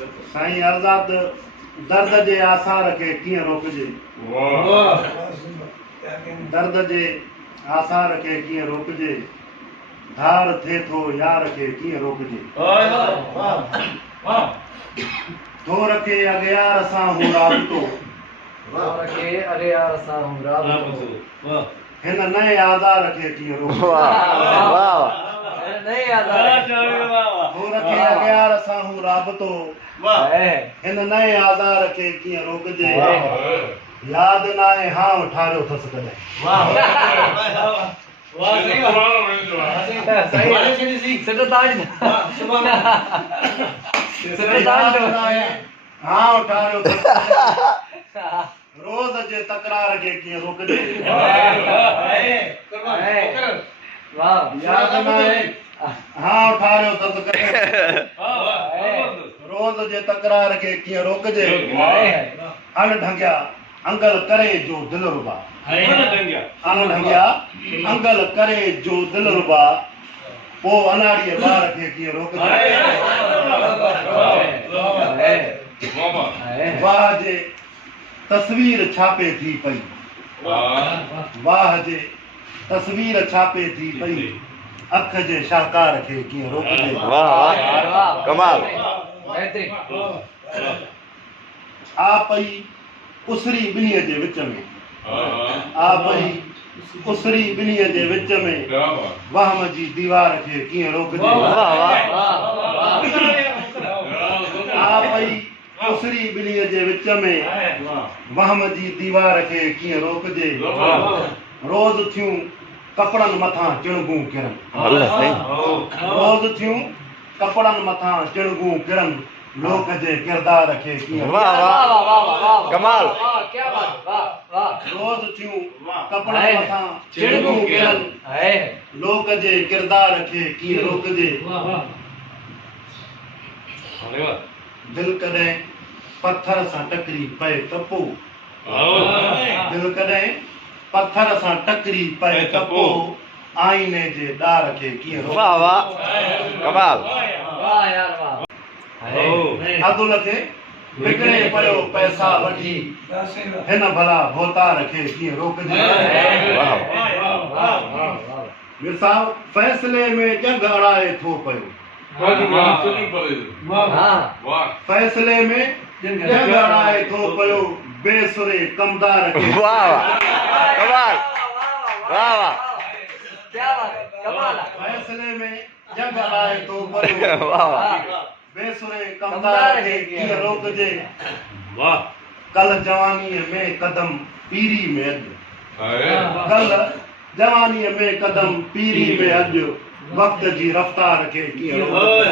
साईं आज़ाद दर्द जे आसार खे कीअं रोकजे। दर्द जे आसार खे कीअं रोकजे। धार थिए थो यार खे कीअं रोकजे। थोर खे अॻियार सां हू राबितो। हिन नए आज़ार खे कीअं रोकजे। थोर खे अॻियार सां हू राबितो। हिन नए आज़ार खे कीअं रोकजे। यादि न आहे हां ठारियो अथसि कॾहिं। हां ठारियो रोज़ जे तकरार खे कीअं रोकजे। यादि न आहे हां ठारियो अथसि कॾहिं। रोज़ जे तकरार खे कीअं रोकजे। अणढंगिया अंगल करे जो दिलरुबा। अणढंगिया अंगल करे जो दिलरुबा। पोइ अनाड़ीअ ॿार खे कीअं रोकजे। वाह जे तस्वीर छापे थी पई। वाह जे तस्वीर छापे थी पई। अख जे शाहकार खे कीअं रोकजे। कमाल। आ पई उसरी ॿिन्हीअ जे विच में। आ पई उसरी ॿिन्हीअ जे विच में। वहम जी दीवार खे कीअं रोकजे। आ पई उसरी ॿिन्हीअ जे विच में। वहम जी दीवार खे कीअं रोकजे। रोज़ थियूं कपड़नि मथां चिणगूं किरनि। रोज़ थियूं कपड़नि मथां चिणगूं किरनि। लोक जे किरदार खे कीअं। कमाल। रोज़ थियूं कपड़नि मथां चिणगूं किरनि। लोक जे किरदार खे कीअं रोकजे। दिल कॾहिं पत्थर सां टकरी पए त पोइ। दिल कॾहिं पत्थर सां टकरी पए त पोइ आईने जे ॾार खे कीअं रोकजे। कमाल। अदुल खे विकिणे पियो पैसा वठी। हिन भला भोतार खे कीअं रोकजे। मीर साहब फ़ैसिले में जंग अड़ाए थो पियो। फ़ैसिले में जंग अड़ाए थो पियो। बेसुरे कमदार खे। फ़ैसिले में जंग अड़ाए थो पियो। बेसुरे कमदार खे कीअं रोकजे। कल जवानीअ में कदम पीरी में अॼु। कल जवानीअ में कदम पीरी में अॼु। वक्त जी रफ्तार खे कीअं रोकजे।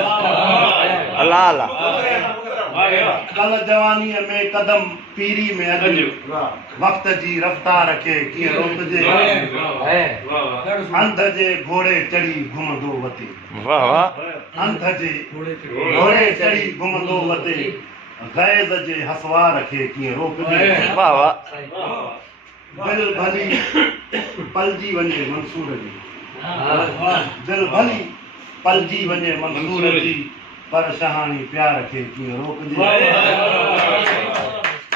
कल जवानीअ में कदम पीरी में अॼु। वक्त जी रफ्तार खे कीअं रोकजे। अंध जे घोड़े चढ़ी घुमंदो वते। अंध जे घोड़े चढ़ी घुमंदो वते। गैज़ जे हसवार खे कीअं रोकजे। दिल भली पलजी वञे मंसूर जी। दिल भली पलजी वञे मंसूर जी। पर शहानी प्यार खे कीअं रोकजे।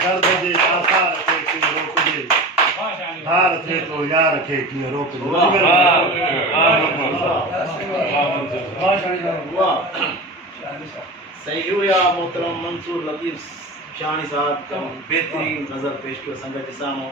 दर्द जे आसार खे कीअं रोकजे। धार थिए थो यार खे कीअं रोकजे। सही हुआ मोहतरम मंसूर लतीफ़ शानी साहब बेहतरीन नज़र पेश किया संगत के सामने।